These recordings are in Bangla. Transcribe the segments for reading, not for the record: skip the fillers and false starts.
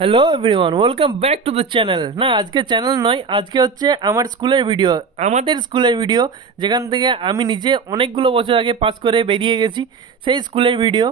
Hello everyone, welcome back to the channel. না, আজকে চ্যানেল নয়, আজকে হচ্ছে আমার স্কুলের ভিডিও, আমাদের স্কুলের ভিডিও, যেখান থেকে আমি নিজে অনেকগুলো বছর আগে পাস করে বেরিয়ে গেছি, সেই স্কুলের ভিডিও।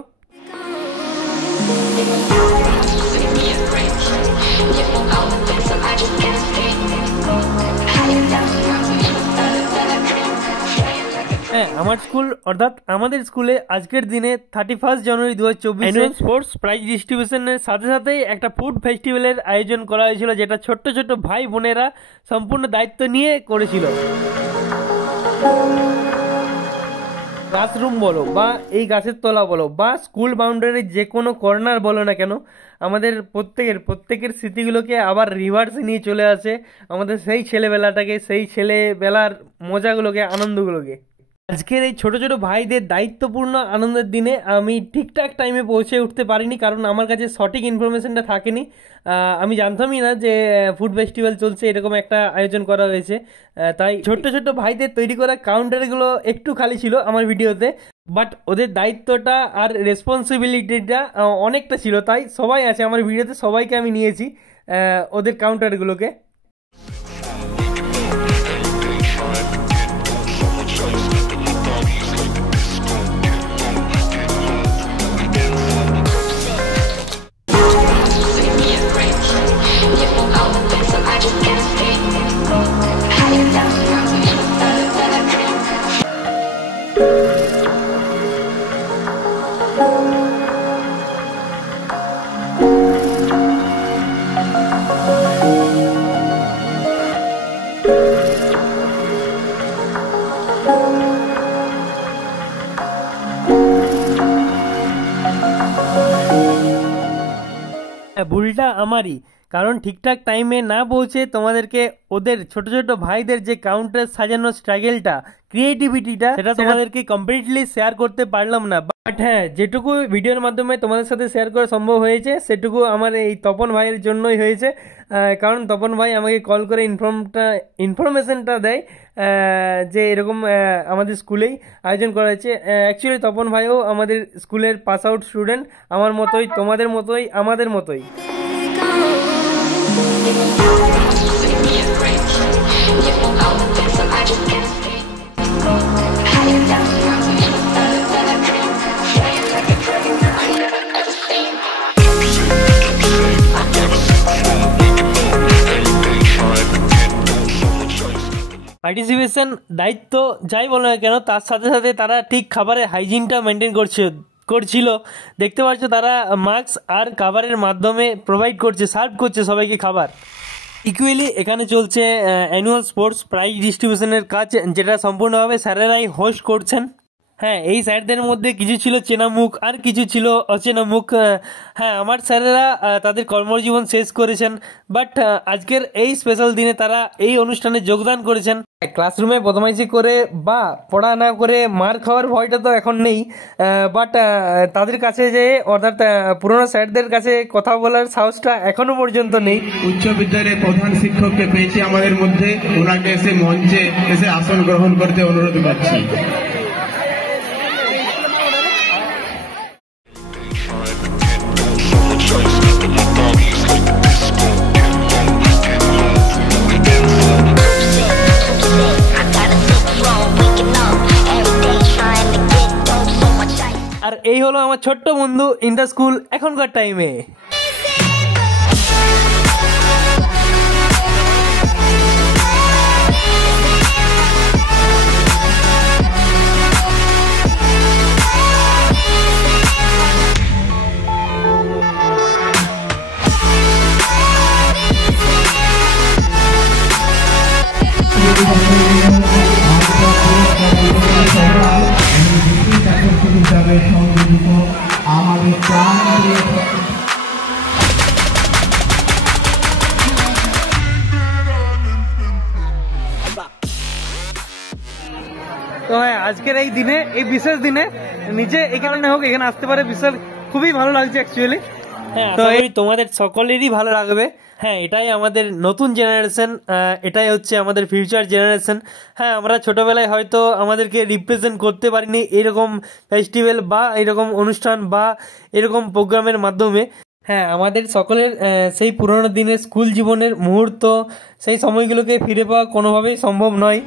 হ্যাঁ, আমার স্কুল অর্থাৎ আমাদের স্কুলে আজকের দিনে 31 জানুয়ারি 2024 স্পোর্টস প্রাইজ ডিস্ট্রিবিউশনের সাথে সাথেই একটা ফুড ফেস্টিভ্যালের আয়োজন করা হয়েছিল, যেটা ছোট্ট ছোট্ট ভাই বোনেরা সম্পূর্ণ দায়িত্ব নিয়ে করেছিল। ক্লাসরুম বলো বা এই গাছের তলা বলো বা স্কুল বাউন্ডারির যে কোনো কর্নার বলো না কেন, আমাদের প্রত্যেকের স্মৃতিগুলোকে আবার রিভার্সে নিয়ে চলে আসে আমাদের সেই ছেলেবেলাটাকে, সেই ছেলেবেলার মজাগুলোকে, আনন্দগুলোকে। আজকের এই ছোট ছোট ভাইদের দায়িত্বপূর্ণ আনন্দের দিনে আমি ঠিকঠাক টাইমে পৌঁছে উঠতে পারিনি, কারণ আমার কাছে সঠিক ইনফরমেশনটা থাকেনি। আমি জানতামই না যে ফুড ফেস্টিভ্যাল চলছে, এরকম একটা আয়োজন করা হয়েছে। তাই ছোট্ট ছোট্ট ভাইদের তৈরি করা কাউন্টারগুলো একটু খালি ছিল আমার ভিডিওতে, বাট ওদের দায়িত্বটা আর রেসপন্সিবিলিটিটা অনেকটা ছিল। তাই সবাই আছে আমার ভিডিওতে, সবাইকে আমি নিয়েছি ওদের কাউন্টারগুলোকে। ভুলটা আমারই, কারণ ঠিকঠাক টাইমে না পৌঁছে তোমাদেরকে ওদের ছোট ছোট ভাইদের যে কাউন্টার সাজানোর স্ট্রাগলটা, ক্রিয়েটিভিটিটা, সেটা তোমাদেরকে কমপ্লিটলি শেয়ার করতে পারলাম না। বাট হ্যাঁ, যেটুকু ভিডিওর মাধ্যমে তোমাদের সাথে শেয়ার করা সম্ভব হয়েছে সেটুকু আমার এই তপন ভাইয়ের জন্যই হয়েছে। কারণ তপন ভাই আমাকে কল করে ইনফরমেশনটা দেয় যে এরকম আমাদের স্কুলেই আয়োজন করা হয়েছে। অ্যাকচুয়ালি তপন ভাইও আমাদের স্কুলের পাস আউট স্টুডেন্ট, আমার মতোই, তোমাদের মতোই, আমাদের মতোই। পার্টিসিপেশন দায়িত্ব যাই বলো না কেন, তার সাথে সাথে তারা ঠিক খাবারের হাইজিনটা মেনটেন করছিল। দেখতে পাচ্ছ তারা মাস্ক আর খাবারের মাধ্যমে প্রোভাইড করছে, সার্ভ করছে সবাইকে খাবার। ইকুয়ালি এখানে চলছে অ্যানুয়াল স্পোর্টস প্রাইজ ডিস্ট্রিবিউশনের কাজ, যেটা সম্পূর্ণভাবে স্যারেরাই হোস্ট করছেন। হ্যাঁ, এই স্যারদের মধ্যে কিছু ছিল চেনা মুখ আর কিছু ছিল অচেনা মুখ। হ্যাঁ, আমার স্যারেরা তাদের কর্মজীবন শেষ করেছেন, বাট আজকের এই স্পেশাল দিনে তারা এই অনুষ্ঠানে যোগদান করেছেন। ক্লাসরুমে বদমাইশি করে বা পড়া না করে মার খাওয়ার ভয়টা তো এখন নেই, বাট তাদের কাছে যে অর্থাৎ পুরোনো স্যারদের কাছে কথা বলার সাহসটা এখনো পর্যন্ত নেই। উচ্চ বিদ্যালয়ের প্রধান শিক্ষককে পেয়েছি আমাদের মধ্যে, ওনাকে এসে মঞ্চে এসে আসন গ্রহণ করতে অনুরোধ করছি। আর এই হলো আমার ছোট্ট বন্ধু ইন দ্য স্কুল এখনকার টাইমে। আমাদের তো হ্যাঁ, আজকের এই দিনে, এই বিশেষ দিনে নিজে এখানে হোক, এখানে আসতে পারে বিশাল খুবই ভালো লাগছে অ্যাকচুয়ালি। হ্যাঁ, তো এই তোমাদের সকলেরই ভালো লাগবে। হ্যাঁ, এটাই আমাদের নতুন জেনারেশন, এটাই হচ্ছে আমাদের ফিউচার জেনারেশন। হ্যাঁ, আমরা ছোটোবেলায় হয়তো আমাদেরকে রিপ্রেজেন্ট করতে পারিনি এরকম ফেস্টিভ্যাল বা এরকম অনুষ্ঠান বা এরকম প্রোগ্রামের মাধ্যমে। হ্যাঁ, আমাদের সকলের সেই পুরোনো দিনের স্কুল জীবনের মুহূর্ত, সেই সময়গুলোকে ফিরে পাওয়া কোনোভাবেই সম্ভব নয়।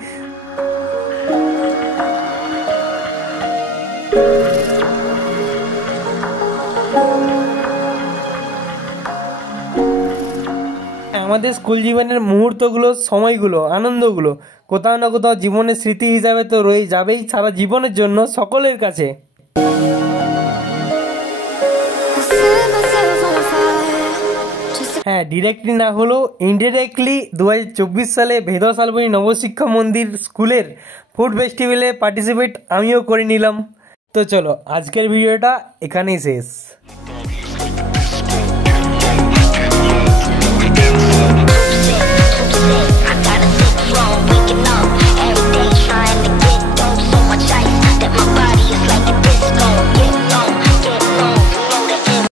আমাদের স্কুল জীবনের মুহূর্তগুলো, সময়গুলো, আনন্দগুলো কোথাও না কোথাও জীবনের স্মৃতি হিসাবে তো রয়ে যাবেই সারা জীবনের জন্য সকলের কাছে। হ্যাঁ, ডিরেক্টলি না হলেও ইনডিরেক্টলি 2024 সালে ভেদা শালবনী নবশিক্ষা মন্দির স্কুলের ফুড ফেস্টিভ্যালে পার্টিসিপেট আমিও করে নিলাম। তো চলো, আজকের ভিডিওটা এখানেই শেষ।